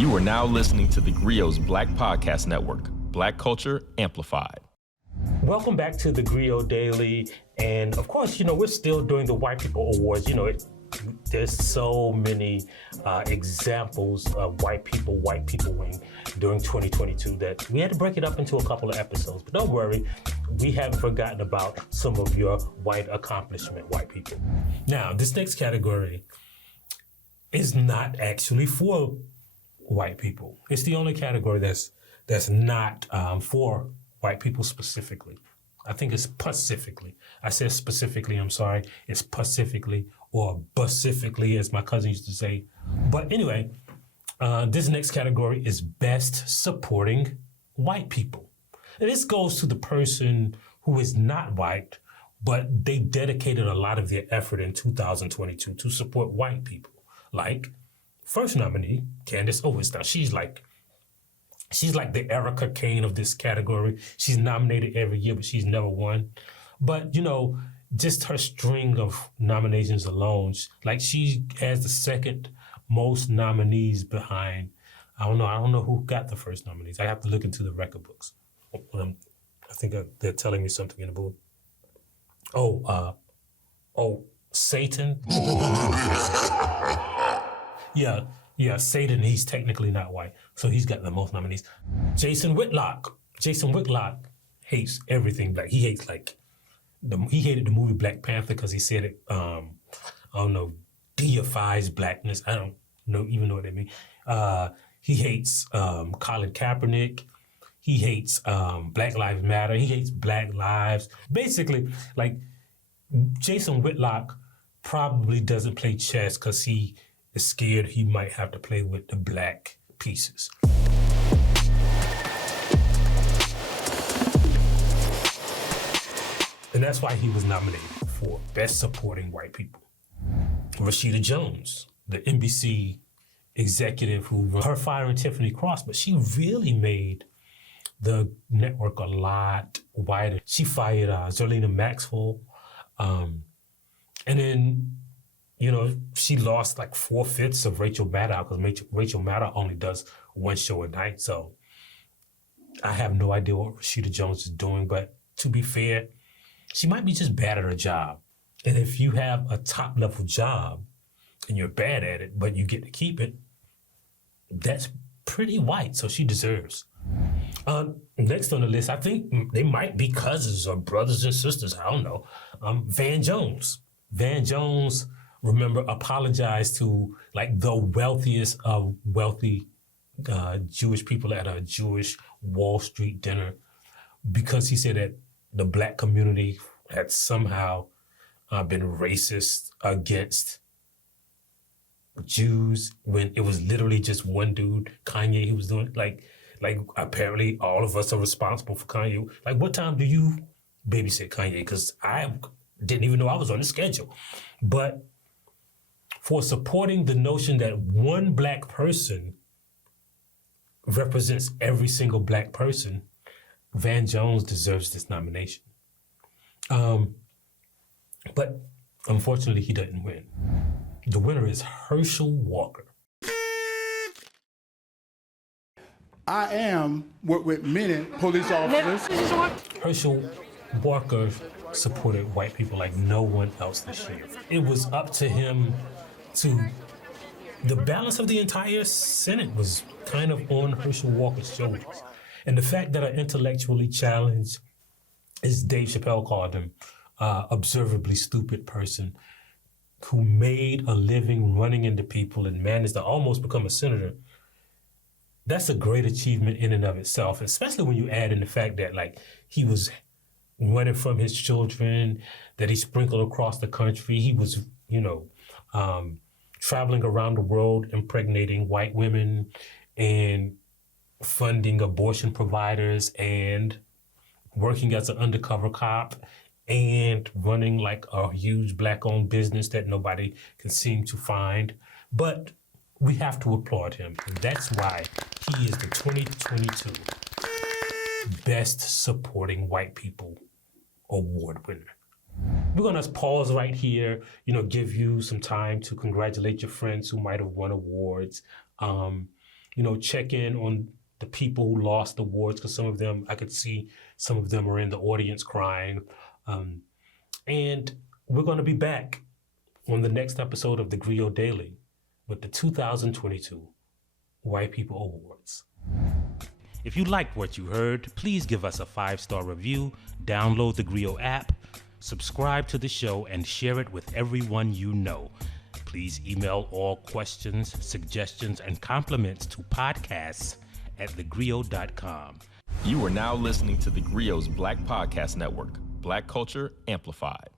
You are now listening to theGrio's Black Podcast Network, Black Culture Amplified. Welcome back to theGrio Daily. And of course, we're still doing the White People Awards. There's so many examples of white people winning during 2022 that we had to break it up into a couple of episodes. But don't worry, we haven't forgotten about some of your white accomplishment, white people. Now, this next category is not actually for white people. It's the only category that's not for white people specifically. I think it's pacifically. I said specifically, I'm sorry. It's pacifically or pacifically, as my cousin used to say. But anyway, this next category is best supporting white people. And this goes to the person who is not white, but they dedicated a lot of their effort in 2022 to support white people. Like, first nominee, Candace Owens. Now, she's like the Erica Kane of this category. She's nominated every year, but she's never won. But, just her string of nominations alone, like she has the second most nominees behind, I don't know who got the first nominees. I have to look into the record books. I think they're telling me something in the booth. Satan. Yeah, Satan, he's technically not white, so he's got the most nominees. Jason Whitlock hates everything black. He hates he hated the movie Black Panther because he said it, deifies blackness. I don't even know what that means. He hates Colin Kaepernick. He hates Black Lives Matter. He hates Black Lives. Basically, Jason Whitlock probably doesn't play chess because he is scared he might have to play with the black pieces. And that's why he was nominated for Best Supporting White People. Rashida Jones, the NBC executive her firing Tiffany Cross, but she really made the network a lot wider. She fired Zerlina Maxwell, and then she lost 4/5 of Rachel Maddow because Rachel Maddow only does one show a night. So I have no idea what Rashida Jones is doing, but to be fair, she might be just bad at her job. And if you have a top level job and you're bad at it, but you get to keep it, that's pretty white. So she deserves. Next on the list, I think they might be cousins or brothers and sisters. I don't know. Van Jones. Van Jones, remember, apologized to the wealthiest of wealthy Jewish people at a Jewish Wall Street dinner because he said that the black community had somehow been racist against Jews when it was literally just one dude, Kanye, he was doing apparently all of us are responsible for Kanye. What time do you babysit Kanye? Because I didn't even know I was on the schedule. But for supporting the notion that one black person represents every single black person, Van Jones deserves this nomination. But unfortunately, he didn't win. The winner is Herschel Walker. I am with many police officers. Herschel Walker supported white people like no one else this year. It was up to him the balance of the entire Senate was kind of on Herschel Walker's shoulders. And the fact that an intellectually challenged, as Dave Chappelle called him, observably stupid person who made a living running into people and managed to almost become a senator, that's a great achievement in and of itself, especially when you add in the fact that he was running from his children, that he sprinkled across the country. He was, traveling around the world, impregnating white women and funding abortion providers and working as an undercover cop and running a huge black-owned business that nobody can seem to find. But we have to applaud him. And that's why he is the 2022 Best Supporting White People Award winner. We're gonna pause right here, give you some time to congratulate your friends who might have won awards. check in on the people who lost awards, because some of them, I could see some of them are in the audience crying. And we're going to be back on the next episode of theGrio Daily with the 2022 White People Awards. If you liked what you heard, please give us a 5-star review, download the theGrio app, subscribe to the show, and share it with everyone you know. Please email all questions, suggestions, and compliments to podcasts@thegrio.com. You are now listening to theGrio's Black Podcast Network, Black Culture Amplified.